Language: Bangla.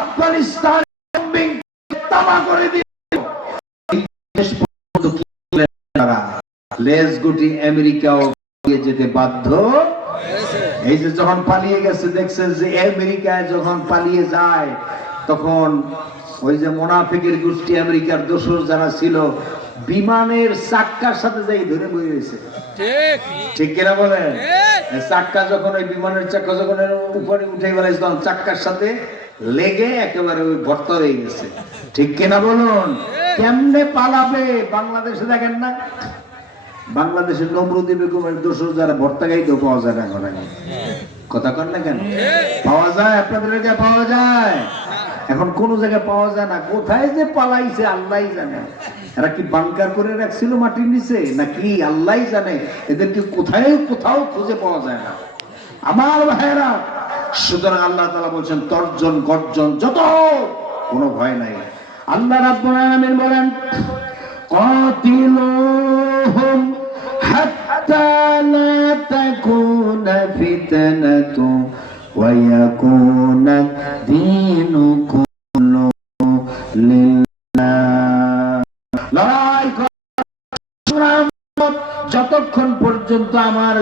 আফগানিস্তান তামা করে দিল। লেজ গুটি আমেরিকাও যেতে বাধ্য। এই যে যখন পালিয়ে গেছে, দেখছেন যে আমেরিকায় যখন পালিয়ে যায়, তখন ওই যে মুনাফিকের গোষ্ঠী আমেরিকার দোসর যারা ছিল, বিমানের চাক্কার সাথে যাই ধরে বয়ে রয়েছে। ঠিক কিনা বলেন? চাক্কা যখন ওই বিমানের চাক্কা যখন উপরে উঠে বেড়াইছে, তখন চাক্কার সাথে লেগে একেবারে ওই ভর্তা হয়ে গেছে। ঠিক কিনা বলুন? কেমনে পালাবে? বাংলাদেশে দেখেন না, বাংলাদেশের নমরুদি বেগমের দোসর যারা ভর্তা গাইতেও পাওয়া যায় না। এখন কথা কন না কেন? পাওয়া যায়, আপনাদের জায়গায় পাওয়া যায়, এখন কোন জায়গায় পাওয়া যায় না। কোথায় যে পালাইছে আল্লাহ জানে। এরা কি বাংকার করে রাখছিল মাটির নিচে নাকি আল্লাহ জানে। এদেরকে কোথাও খুঁজে পাওয়া যায় না আমার ভাইয়েরা। সুতরাং আল্লাহ তাআলা বলছেন তর্জন গর্জন যত, কোনো ভয় নাই। আল্লাহ রাব্বুল আলামিন বলেন কাতিলুহুম হাত্তা লা তাকুনা ফিতনাতু ওয়া ইয়াকুনা দীনু কুল্লুহু লিল্লাহ। লড়াই যতক্ষণ পর্যন্ত আমার